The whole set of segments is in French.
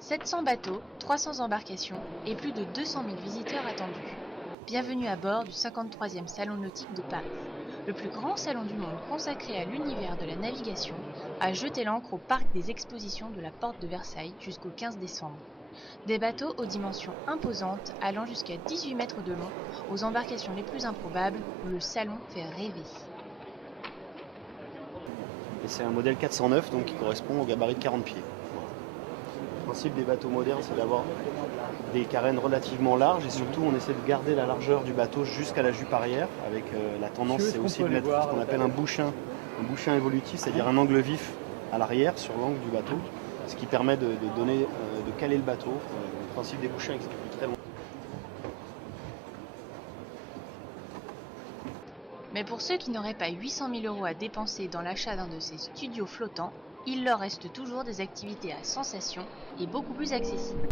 700 bateaux, 300 embarcations et plus de 200 000 visiteurs attendus. Bienvenue à bord du 53e Salon nautique de Paris. Le plus grand salon du monde consacré à l'univers de la navigation a jeté l'ancre au parc des expositions de la Porte de Versailles jusqu'au 15 décembre. Des bateaux aux dimensions imposantes allant jusqu'à 18 mètres de long, aux embarcations les plus improbables, le salon fait rêver. Et c'est un modèle 409 donc qui correspond au gabarit de 40 pieds. Voilà. Le principe des bateaux modernes, c'est d'avoir des carènes relativement larges et surtout on essaie de garder la largeur du bateau jusqu'à la jupe arrière avec la tendance c'est aussi de mettre ce qu'on appelle un bouchin évolutif, c'est-à-dire un angle vif à l'arrière sur l'angle du bateau, ce qui permet de caler le bateau. Le principe des bouchins est très long. Mais pour ceux qui n'auraient pas 800 000 € à dépenser dans l'achat d'un de ces studios flottants, il leur reste toujours des activités à sensation et beaucoup plus accessibles.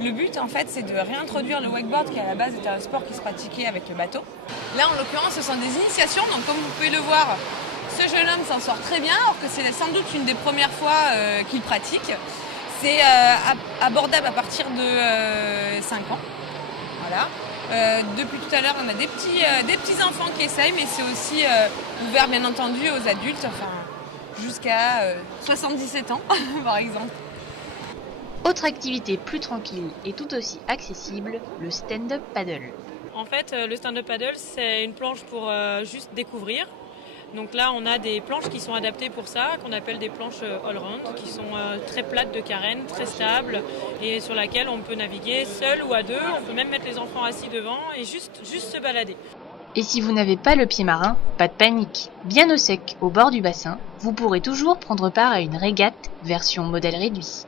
Le but, en fait, c'est de réintroduire le wakeboard qui, à la base, était un sport qui se pratiquait avec le bateau. Là, en l'occurrence, ce sont des initiations. Donc, comme vous pouvez le voir, ce jeune homme s'en sort très bien, alors que c'est sans doute une des premières fois qu'il pratique. C'est abordable à partir de 5 ans. Voilà. Depuis tout à l'heure, on a des petits enfants qui essayent, mais c'est aussi ouvert, bien entendu, aux adultes, enfin, jusqu'à 77 ans, par exemple. Autre activité plus tranquille et tout aussi accessible, le stand-up paddle. En fait, le stand-up paddle, c'est une planche pour juste découvrir. Donc là, on a des planches qui sont adaptées pour ça, qu'on appelle des planches all-round, qui sont très plates de carène, très stables, et sur laquelle on peut naviguer seul ou à deux. On peut même mettre les enfants assis devant et juste se balader. Et si vous n'avez pas le pied marin, pas de panique. Bien au sec, au bord du bassin, vous pourrez toujours prendre part à une régate version modèle réduit.